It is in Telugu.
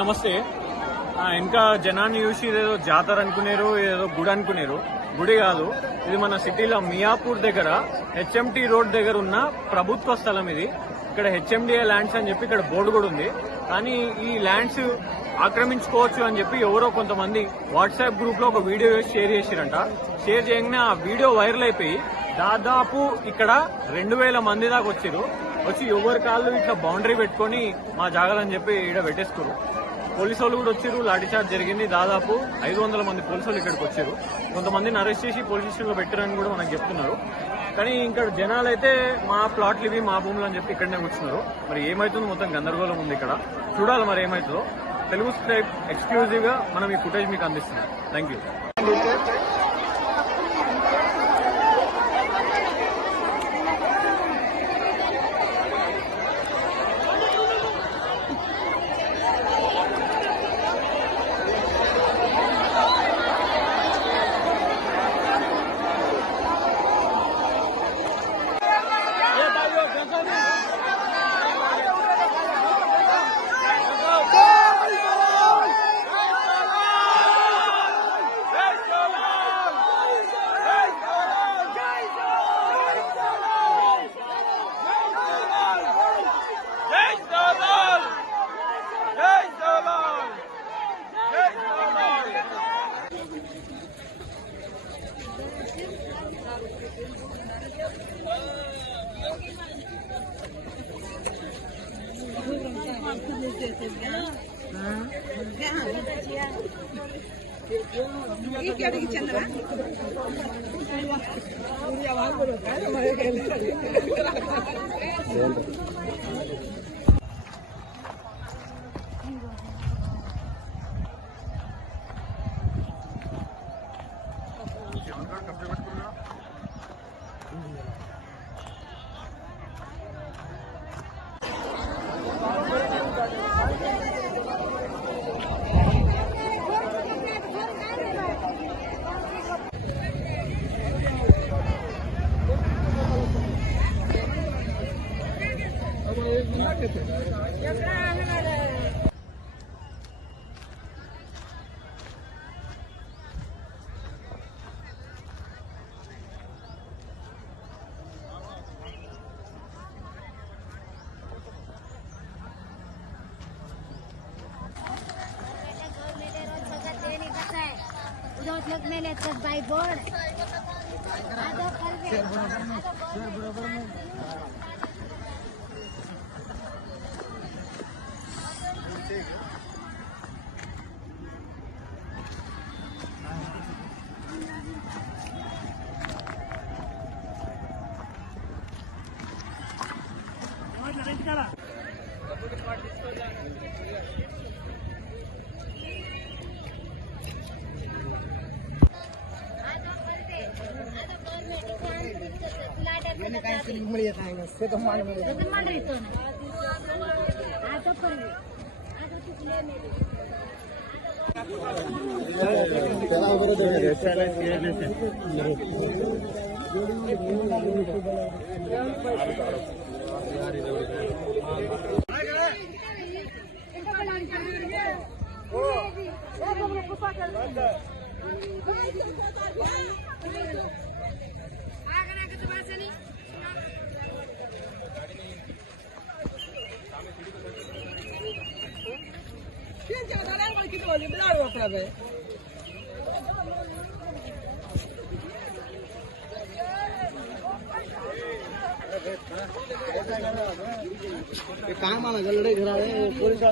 నమస్తే. ఇంకా జనాన్ని చూసి ఏదో జాతర అనుకునేరు, ఏదో గుడి అనుకునేరు. గుడి కాదు, ఇది మన సిటీలో మియాపూర్ దగ్గర హెచ్ఎంటీ రోడ్ దగ్గర ఉన్న ప్రభుత్వ స్థలం. ఇది ఇక్కడ హెచ్ఎండిఏ ల్యాండ్స్ అని చెప్పి ఇక్కడ బోర్డు కూడా ఉంది. కానీ ఈ ల్యాండ్స్ ఆక్రమించుకోవచ్చు అని చెప్పి ఎవరో కొంతమంది వాట్సాప్ గ్రూప్ లో ఒక వీడియో షేర్ చేసిరంట. షేర్ చేయగానే ఆ వీడియో వైరల్ అయిపోయి దాదాపు ఇక్కడ 2000 మంది దాకా వచ్చి ఎవరి కాళ్ళు ఇట్లా బౌండరీ పెట్టుకుని మా జాగాలని చెప్పి ఇక్కడ పెట్టేసుకోరు. పోలీసు వాళ్ళు కూడా వచ్చారు, లాఠీచార్జ్ జరిగింది. దాదాపు 500 మంది పోలీసు వాళ్ళు ఇక్కడికి వచ్చారు. కొంతమందిని అరెస్ట్ చేసి పోలీస్ స్టేషన్ లో పెట్టారని కూడా మనకు చెప్తున్నారు. కానీ ఇక్కడ జనాలు అయితే మా ప్లాట్లు ఇవి, మా భూములు అని చెప్పి ఇక్కడనే కూర్చున్నారు. మరి ఏమైతుందో మొత్తం గందరగోళం ఉంది ఇక్కడ. చూడాలి మరి ఏమైతుందో. తెలుగు స్ట్రైప్ ఎక్స్క్లూజివ్ గా మనం ఈ ఫుటేజ్ మీకు అందిస్తున్నాం. Thank you. बाय बोर्ड काम आना जल्दी घर आ रहे पुलिस